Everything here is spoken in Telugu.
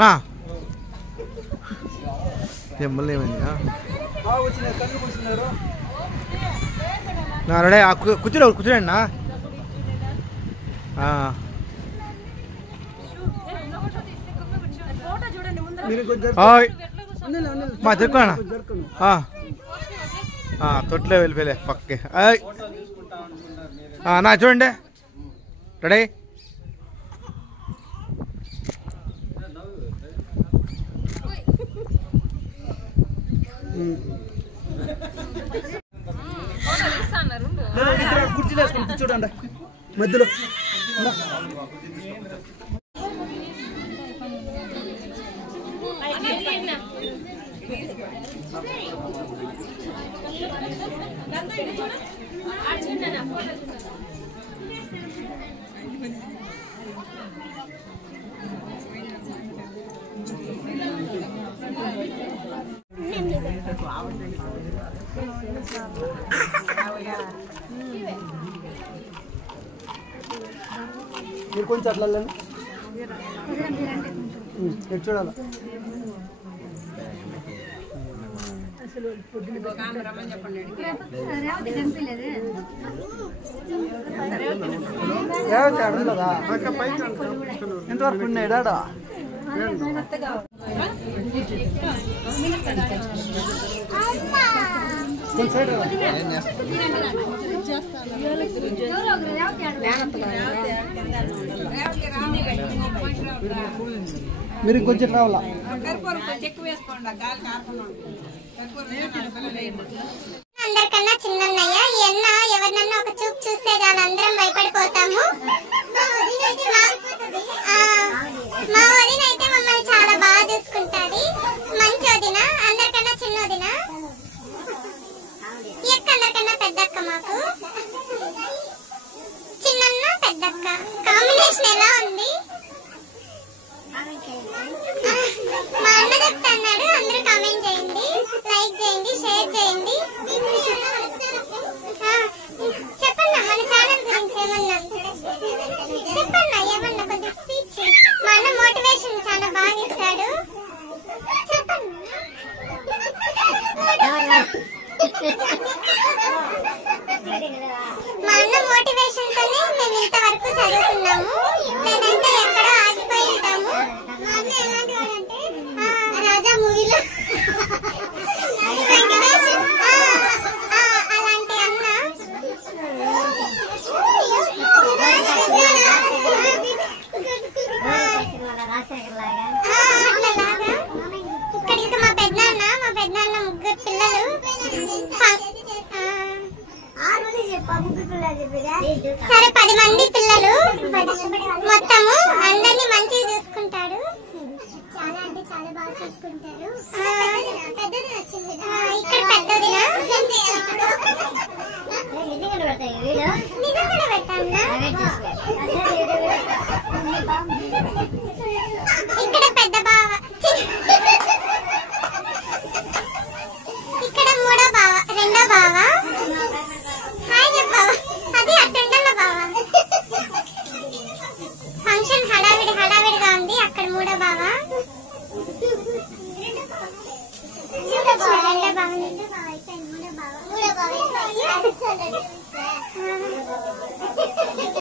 నా తెమ్మలేమని నా రెడీ కూర్చోండి నా మా చెప్పుకోనా తొట్లో వెళ్ళిపోయలే పక్కే నా చూడండి రెడీ కుర్చీలో వేసుకొని కూర్చోడండి మధ్యలో మీరు కొంచెం అట్లా చూడాలి ఎంతవరకు ఉన్నాడా మీరు కొంచెం రావాలా అందరికన్నా చిన్నయ్య ఎన్న ఎవరినన్నా ఒక చూపు చూస్తే చాలు అందరం భయపడిపోతాము. మా వదిన అయితే మమ్మల్ని చాలా బాగా చూసుకుంటాది. మంచి వదిన, అందరికన్నా చిన్న వదిన. ఎక్క అందరికన్నా పెద్దక్క, మాకు చిన్న పెద్దక్క కాంబినేషన్ ఎలా ఉంది? మా అన్న చెప్తున్నాడు, అందరూ కామెంట్ చేయండి, లైక్ చేయండి, షేర్ చేయండి. చెప్పండి మన ఛానల్ గురించి ఏమన్నా చెప్పండి, ఏమన్నా కొంచెం స్పీచ్. మా అన్న మోటివేషన్ చాలా బాగా ఇస్తాడు, చెప్పండి. మా అన్న మోటివేషన్ తోనే మేము ఇంతవరకు చదువుకున్నాము. నేనంటే ఎక్కడో ఆగిపోయి ఉంటాము. మా అన్న ఎలాంటి వాడంటే రాజా మూవీలో అలాంటి అన్న. ఇక్కడ ఇంకా మా పెద్దనాన్న ముగ్గురు పిల్లలు. సరే 10 మంది పిల్లలు మొత్తము. అందరినీ మంచిగా చూసుకుంటాడు, చాలా అంటే చాలా బాగా చూసుకుంటారు. ఇక్కడ పెద్దదినా నిజంగా పెట్టాను. ఇక్కడ పెద్ద బావ, ఇక్కడ మూడో బావ, రెండో బావ. హాయ్ చెప్పావా? అది అటెండర్ల బావ. ఫంక్షన్ హడావిడిగా ఉంది. అక్కడ మూడో బావ, రెండో బావ, మూడో బావ.